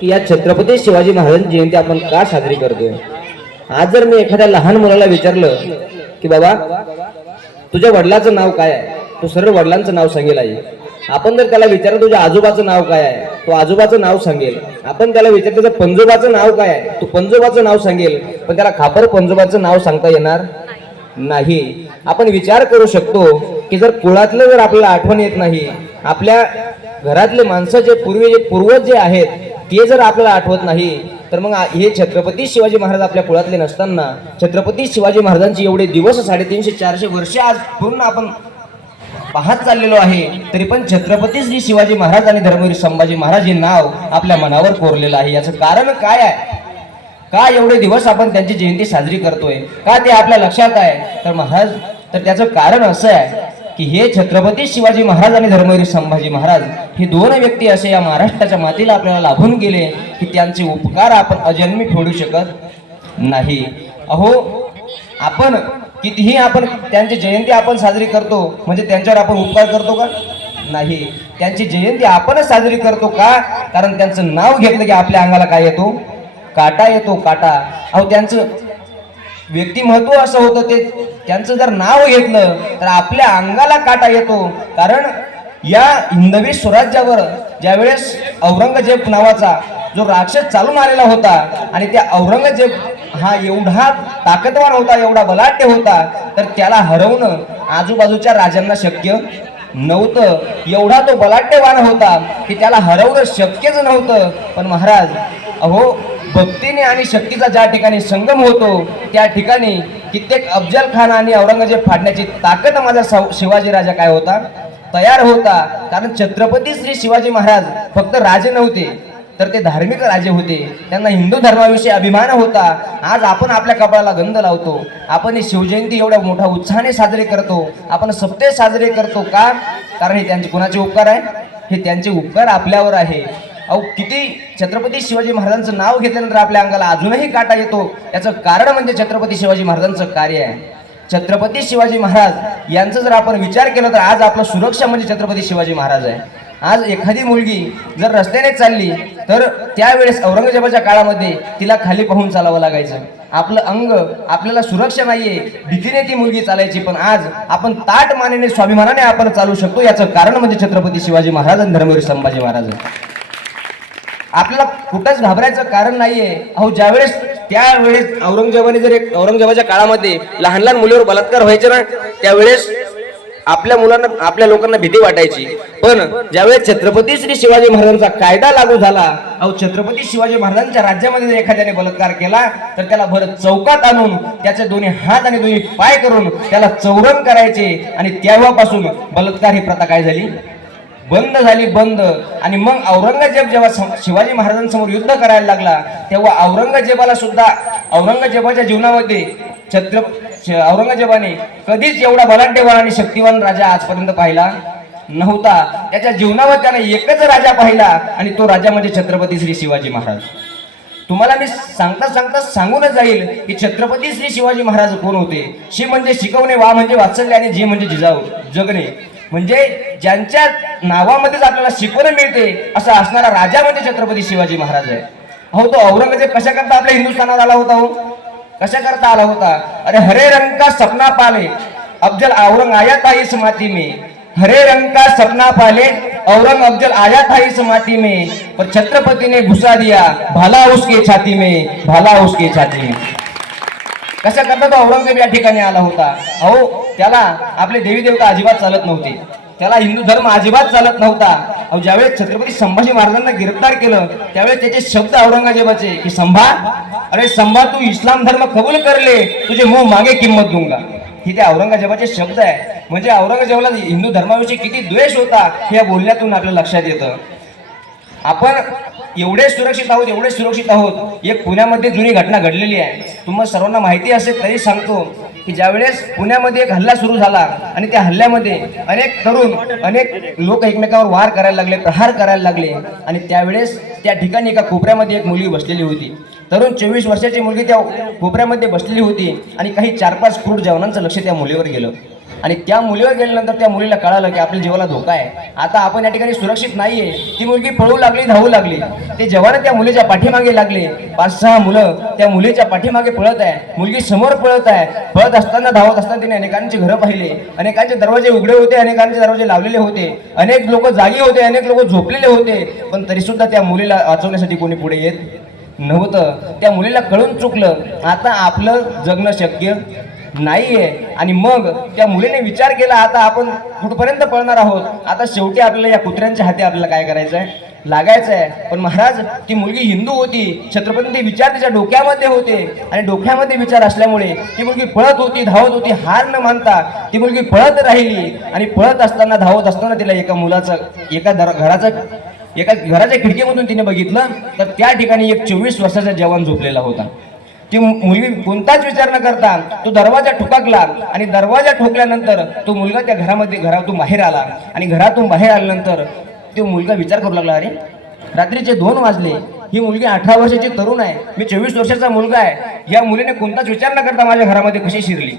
की या छत्रपती शिवाजी महाराजांची जयंती आपण का साजरी करतोय। आज जर मी एखाद्या लहान मुलाला विचारलं की बाबा तुझ्या वडिलांचं नाव काय आहे, तो सरळ वडिलांचं नाव सांगेल आहे। आपण जर त्याला विचारलं तुझ्या आजोबाचं नाव काय आहे, तो आजोबाचं नाव सांगेल। आपण त्याला विचारलं त्याचं पंजोबाचं नाव काय आहे, तो पंजोबाचं नाव सांगेल, पण त्याला खापर पंजोबाचं नाव सांगता येणार नाही। आपण विचार करू शकतो की जर कुळातलं जर आपल्याला आठवण येत नाही, आपल्या घरातले माणसं जे पूर्वज जे आहेत ते जर आपल्याला आठवत नाही, तर मग हे छत्रपती शिवाजी महाराज आपल्या कुळातले नसताना छत्रपती शिवाजी महाराजांचे एवढे दिवस 350-400 वर्ष आज पूर्ण आपण पाहत चाललेलो आहे, तरी पण छत्रपती श्री शिवाजी महाराज आणि धर्मवीर संभाजी महाराज हे नाव आपल्या मनावर कोरलेलं आहे। याचं कारण काय आहे, का एवढे दिवस आपण त्यांची जयंती साजरी करतोय, का ते आपल्या लक्षात आहे, तर त्याचं कारण असं आहे की हे छत्रपती शिवाजी महाराज आणि धर्मवीर संभाजी महाराज हे दोन व्यक्ती असे या महाराष्ट्राच्या मातीला आपल्याला लाभून गेले की त्यांचे उपकार आपण अजन्मी फेडू शकत नाही। अहो, आपण कितीही आपण त्यांची जयंती आपण साजरी करतो म्हणजे त्यांच्यावर आपण उपकार करतो का? नाही। त्यांची जयंती आपणच साजरी करतो का? कारण त्यांचं नाव घेतलं की आपल्या अंगाला काय येतो? काटा येतो, काटा। अहो, त्यांचं व्यक्तिमत्व असं होतं, ते त्यांचं जर नाव घेतलं तर आपल्या अंगाला काटा येतो। कारण या हिंदवी स्वराज्यावर ज्यावेळेस औरंगजेब नावाचा जो राक्षस चालून आलेला होता आणि त्या औरंगजेब हा एवढा ताकदवान होता, एवढा बलाढ्य होता, तर त्याला हरवणं आजूबाजूच्या राजांना शक्य नव्हतं। एवढा तो बलाढ्यवान होता की त्याला हरवणं शक्यच नव्हतं। पण महाराज, अहो, भक्तीने आणि शक्तीचा ज्या ठिकाणी संगम होतो त्या ठिकाणी कित्येक अफजल खान आणि औरंगजेब फाडण्याची ताकद माझा शिवाजी राजा काय होता? तयार होता। कारण छत्रपती श्री शिवाजी महाराज फक्त राजे नव्हते, तर ते धार्मिक राजे होते। त्यांना हिंदू धर्माविषयी अभिमान होता। आज आपण आपल्या कपाळाला गंध लावतो, आपण ही शिवजयंती एवढ्या मोठ्या उत्साहाने साजरी करतो, आपण सप्ते साजरे करतो का? कारण हे त्यांचे कोणाचे उपकार आहे? हे त्यांचे उपकार आपल्यावर आहे। अहो, किती छत्रपती शिवाजी महाराजांचं नाव घेतल्यानंतर आपल्या अंगाला अजूनही काटा येतो, याचं कारण म्हणजे छत्रपती शिवाजी महाराजांचं कार्य आहे। छत्रपती शिवाजी महाराज यांचा जर आपण विचार केला तर आज आपलं सुरक्षा म्हणजे छत्रपती शिवाजी महाराज आहे। आज एखादी मुलगी जर रस्त्याने चालली तर त्यावेळेस औरंगजेबाच्या काळामध्ये तिला खाली पाहून चालावं लागायचं। आपलं अंग, आपल्याला सुरक्षा नाहीये, भीतीने ती मुलगी चालायची, पण आज आपण ताट मानेने स्वाभिमानाने आपण चालू शकतो। याचं कारण म्हणजे छत्रपती शिवाजी महाराज आणि धर्मवीर संभाजी महाराज। आपल्याला कुठंच घाबरायचं कारण नाहीये। अहो, ज्यावेळेस त्यावेळेस औरंगजेबाच्या काळामध्ये लहान लहान मुलीवर बलात्कार व्हायचे ना, त्यावेळेस आपल्या लोकांना भीती वाटायची। पण ज्यावेळेस छत्रपती श्री शिवाजी महाराजांचा कायदा लागू झाला, अहो, छत्रपती शिवाजी महाराजांच्या राज्यामध्ये जर एखाद्याने बलात्कार केला तर त्याला भर चौकात आणून त्याचे दोन्ही हात आणि दोन्ही पाय करून त्याला चौरंग करायचे। आणि तेव्हापासून बलात्कार ही प्रथा काय झाली? बंद झाली, बंद। आणि मग औरंगजेब जेव्हा शिवाजी महाराजांसमोर युद्ध करायला लागला तेव्हा औरंगजेबाला सुद्धा औरंगजेबाच्या जीवनामध्ये औरंगजेबाने कधीच एवढा बलाढ्यवान आणि शक्तिवान राजा आजपर्यंत पाहिला नव्हता। त्याच्या जीवनावर त्याने एकच राजा पाहिला आणि तो राजा म्हणजे छत्रपती श्री शिवाजी महाराज। तुम्हाला मी सांगता सांगूनच जाईल की छत्रपती श्री शिवाजी महाराज कोण होते। शी म्हणजे शिकवणे, वा म्हणजे वात्सल्य आणि जी म्हणजे जिजाऊ जगणे, म्हणजे ज्यांच्या नावामध्येच आपल्याला शिकवण मिळते असा असणारा राजा म्हणजे छत्रपती शिवाजी महाराज आहे। अहो, तो औरंगजेब कशा करता आपल्या हिंदुस्थानात आला होता? हो, कशा करता आला होता? अरे, हरे रंग का सपना पाले अफजल औरंग आया था इस माती में, हरे रंग का सपना पाले औरंग अफजल आया था इस माती में, पर छत्रपति ने घुसा दिया भाला उसके छाती में, भाला उसके छाती में। कशा करता तो औरंगजेब या ठिकाणी आला होता? अहो, त्याला आपले देवी देवता अजिबात चालत नव्हते, त्याला हिंदू धर्म अजिबात चालत नव्हता। अहो, ज्यावेळेस छत्रपती संभाजी महाराजांना गिरफ्तार केलं त्यावेळेस त्याचे शब्द औरंगजेबाचे की संभा, अरे संभा, तू इस्लाम धर्म कबूल कर ले, तुझे मुंह मागे किंमत दूंगा। हे त्या औरंगजेबाचे शब्द आहे। म्हणजे औरंगजेबाला हिंदू धर्माविषयी किती द्वेष होता हे या बोलण्यातून आपल्याला लक्षात येतं। आपण एवढे सुरक्षित आहोत, एक पुण्यामध्ये जुनी घटना घडलेली आहे, तुम्हाला सर्वांना माहिती असेल तरी सांगतो की ज्यावेळेस पुण्यामध्ये एक हल्ला सुरू झाला आणि त्या हल्ल्यामध्ये अनेक तरुण, अनेक लोक एकमेकांवर वार करायला लागले, प्रहार करायला लागले। आणि त्यावेळेस त्या ठिकाणी एका कोपऱ्यामध्ये एक मुलगी बसलेली होती, तरुण 24 वर्षाची मुलगी त्या कोपऱ्यामध्ये बसलेली होती आणि काही 4-5 क्रूर जवानांचं लक्ष त्या मुलीवर गेलं। आणि त्या मुलीवर गेल्यानंतर त्या मुलीला कळालं की आपल्या जीवाला धोका आहे, आता आपण या ठिकाणी सुरक्षित नाहीये. ती मुलगी पळू लागली, धावू लागली. ते जवान त्या मुलीच्या पाठीमागे लागले. 5-6 मुलं त्या मुलीच्या पाठीमागे पळत आहे. मुलगी समोर पळत आहे. पळत असताना, धावत असताना तिने अनेकांची घरं पाहिले. अनेकांचे दरवाजे उघडे होते, अनेकांचे दरवाजे लावलेले होते. अनेक लोक जागी होते, अनेक लोक झोपलेले होते. पण तरी सुद्धा त्या मुलीला वाचवण्यासाठी कोणी पुढे येत नव्हतं. त्या मुलीला कळून चुकलं, आता आपलं जगणं शक्य नाहीये. आणि मग त्या मुलीने विचार केला, आता आपण कुठपर्यंत पळणार आहोत. आता शेवटी आपल्याला या कुत्र्यांच्या हाती आपल्याला काय करायचं आहे, लागायचं आहे. पण महाराज, ती मुलगी हिंदू होती. छत्रपतींचे विचार तिच्या डोक्यामध्ये होते आणि डोक्यामध्ये विचार असल्यामुळे ती मुलगी पळत होती, धावत होती. हार न मानता ती मुलगी पळत राहिली. आणि पळत असताना, धावत असताना तिला एका घराच्या खिडकीमधून तिने बघितलं तर त्या ठिकाणी एक 24 वर्षाचा जवान झोपलेला होता. ती मुलगी कोणताच विचार न करता तो दरवाजा ठोकाकला आणि दरवाजा ठोकल्यानंतर तो मुलगा त्या घरातून बाहेर आला. आणि घरातून बाहेर आल्यानंतर तो मुलगा विचार करू लागला, अरे रात्रीचे 2 वाजले, ही मुलगी 18 वर्षाची तरुण आहे, मी 24 वर्षाचा मुलगा आहे. या मुलीने कोणताच विचार न करता माझ्या घरामध्ये कशी शिरली.